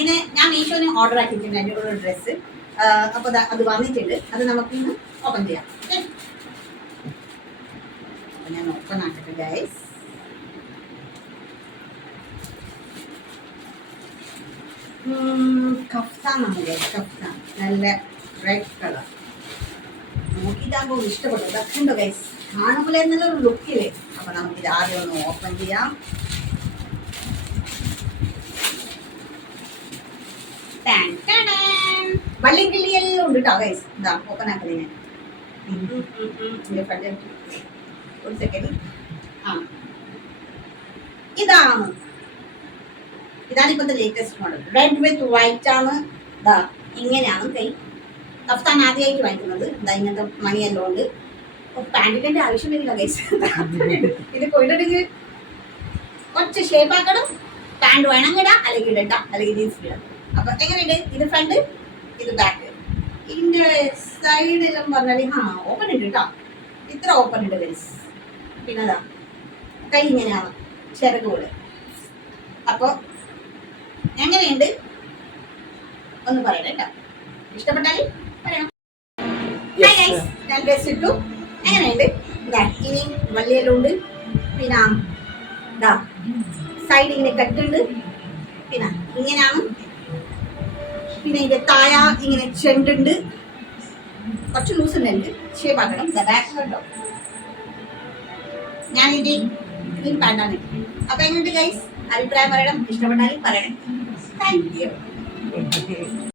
ഇത് ഞാൻ മീഷോന് ഓർഡർ ആക്കിയിട്ടുണ്ട് എൻ്റെ ഒരു ഡ്രസ്സ്. അപ്പോൾ അത് വന്നിട്ടുണ്ട്. അത് നമുക്ക് ഇന്ന് ഓപ്പൺ ചെയ്യാം. അപ്പോൾ ഞാൻ ഓപ്പൺ ആക്കട്ടെ ഗൈസ്. കഫ്താനാണ് ഗൈസ്, കഫ്താൻ. നല്ല റെഡ് കളർ. നോക്കിയിട്ടാകുമ്പോൾ ഇഷ്ടപ്പെട്ടു. ഇതൊക്കെ ഉണ്ടോ ഗൈസ്, കാണുമ്പോൾ എന്നൊരു ലുക്കില്ലേ. അപ്പോൾ നമുക്കിത് ആദ്യം ഒന്ന് ഓപ്പൺ ചെയ്യാം. വള്ളി കിള്ളിയെല്ലാം ഉണ്ട് കേട്ടോ ഗൈസ്. ഇതാ ഓപ്പൺ ആക്കുന്നതിന് ഒരു സെക്കൻഡ്. ഇതാണ് ഇപ്പോഴത്തെ latest model. Read with white ആണ്. ഇതാ ഇങ്ങനെയാണ് കൈ. കഫ്താൻ ആദ്യമായിട്ട് വാങ്ങിക്കുന്നത്. ഇതാ ഇങ്ങനത്തെ മണിയെല്ലാം ഉണ്ട്. പാൻറ്റിൻ്റെ ആവശ്യം വരില്ല ഗൈസ്. ഇത് കൊണ്ടിട്ടെങ്കിൽ കുറച്ച് ഷേപ്പ് ആക്കണം. പാൻറ് വേണമെങ്കിൽ ഇടാം, അല്ലെങ്കിൽ ഇടണ്ട, അല്ലെങ്കിൽ ജീൻസ് ഇടാം. അപ്പൊ എങ്ങനെയുണ്ട്? ഇത് ഫ്രണ്ട്, ഇത് ബാക്ക്. ഇതിന്റെ സൈഡെല്ലാം പറഞ്ഞാൽ ഓപ്പൺ ഉണ്ട് കേട്ടോ. ഇത്ര ഓപ്പൺ ഉണ്ട് ഗൈസ്. പിന്നെ അതാ കൈ ഇങ്ങനെയാണ്, ചിറക് പോലെ. അപ്പൊ എങ്ങനെയുണ്ട് ഒന്ന് പറയണം കേട്ടോ. ഇഷ്ടപ്പെട്ടാൽ പറയണം. ഞാൻ ഡ്രസ് ഇട്ടു. എങ്ങനെയുണ്ട്? ഇനി വള്ളിയെല്ലാം ഉണ്ട്. പിന്നെ ഇതാ സൈഡ് ഇങ്ങനെ കട്ടുണ്ട്. പിന്നെ ഇങ്ങനെയാണ്. പിന്നെ ഇതിന്റെ താഴ ഇങ്ങനെ ചെണ്ടുണ്ട്. കുറച്ച് ലൂസ് ഉണ്ട്, ഷേപ്പ് ആക്കണം. ബാക്ക് കണ്ടോ, ഞാനിത് ക്രീം പാൻറ്റാണ്. അപ്പൊ എങ്ങനെയുണ്ട് ഗൈസ്? അഭിപ്രായം പറയണം. ഇഷ്ടപ്പെട്ടാലും പറയണം. Thank you.